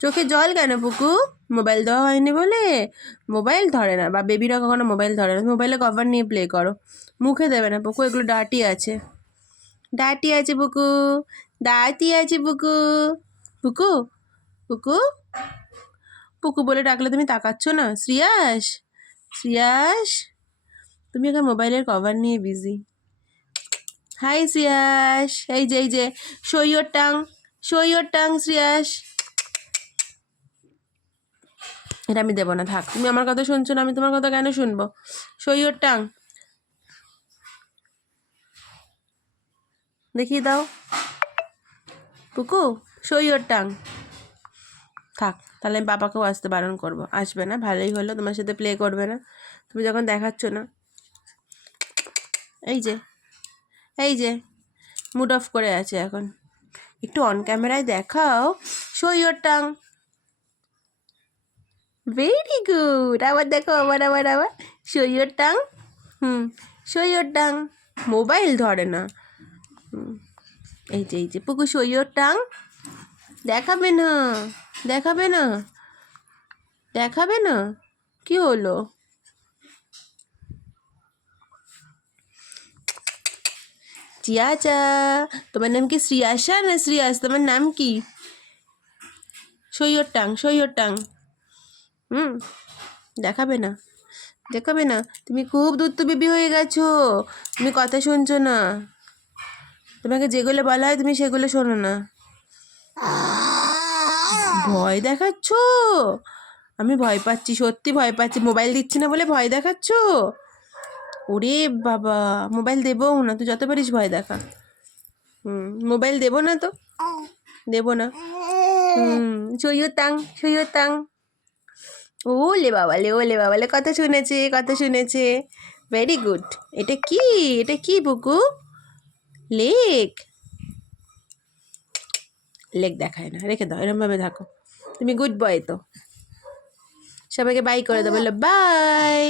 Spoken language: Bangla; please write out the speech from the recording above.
চোখে জল কেন পুকু? মোবাইল দেওয়া হয়নি বলে? মোবাইল ধরে না, বা বেবিরা কখনো মোবাইল ধরে না। মোবাইলে কভার নিয়ে প্লে করো, মুখে দেবে না পুকু, এগুলো ডার্টি আছে। ডার্টি আছে পুকু, ডার্টি আছে পুকু। পুকু পুকু পুকু বলে ডাকলে তুমি তাকাচ্ছ না? শ্রিয়াস, শ্রিয়াস, তুমি এখন মোবাইলের কভার নিয়ে বিজি। হাই শ্রিয়াস, এই যে show your tongue, show your tongue Shreyas. এটা আমি দেবো না, থাক। তুমি আমার কথা শুনছো না, আমি তোমার কথা কেন শুনবো? শো ইয়োর টাং, দেখিয়ে দাও পুকু, শো ইয়োর টাং। থাক, তাহলে আমি পাপাকেও আসতে বারণ করবো। আসবে না, ভালোই হলো, তোমার সাথে প্লে করবে না তুমি যখন দেখাচ্ছ না। এই যে, এই যে মুড অফ করে আছে এখন। একটু অন ক্যামেরায় দেখাও, show your tongue. Very good, আবার দেখো, আবার আবার আবার, show your tongue. Show your tongue. Mobile ধরে না। এই যে পুকু, শো ইয়োর টাং। দেখাবে না, দেখাবে না, দেখাবে না, কি হলো? চিয়াচা, তোমার নাম কি শ্রিয়াসা না শ্রিয়াস? তোমার নাম কি? Show your tongue, show your tongue. দেখাবে না, দেখাবে না। তুমি খুব দুত্তু বেবি হয়ে গেছো, তুমি কথা শুনছো না। তোমাকে যেগুলো বলা হয় তুমি সেগুলো শোনো না। ভয় দেখাচ্ছ? আমি ভয় পাচ্ছি, সত্যি ভয় পাচ্ছি। মোবাইল দিচ্ছি না বলে ভয় দেখাচ্ছ? ওরে বাবা, মোবাইল দেবও না, তুই যত পারিস ভয় দেখা। মোবাইল দেবো না তো, দেবো না। সইও তাং, সইও তাং। ওলে বাবালে, ওলে বাবালে, কথা শুনেছে, কথা শুনেছে। Very good. এটা কি, এটা কি বুকু? লেক, লেক দেখায় না, রেখে দাও, এরমভাবে থাকো। তুমি গুড বয় তো। সবাইকে বাই করে দাও, বললো বাই।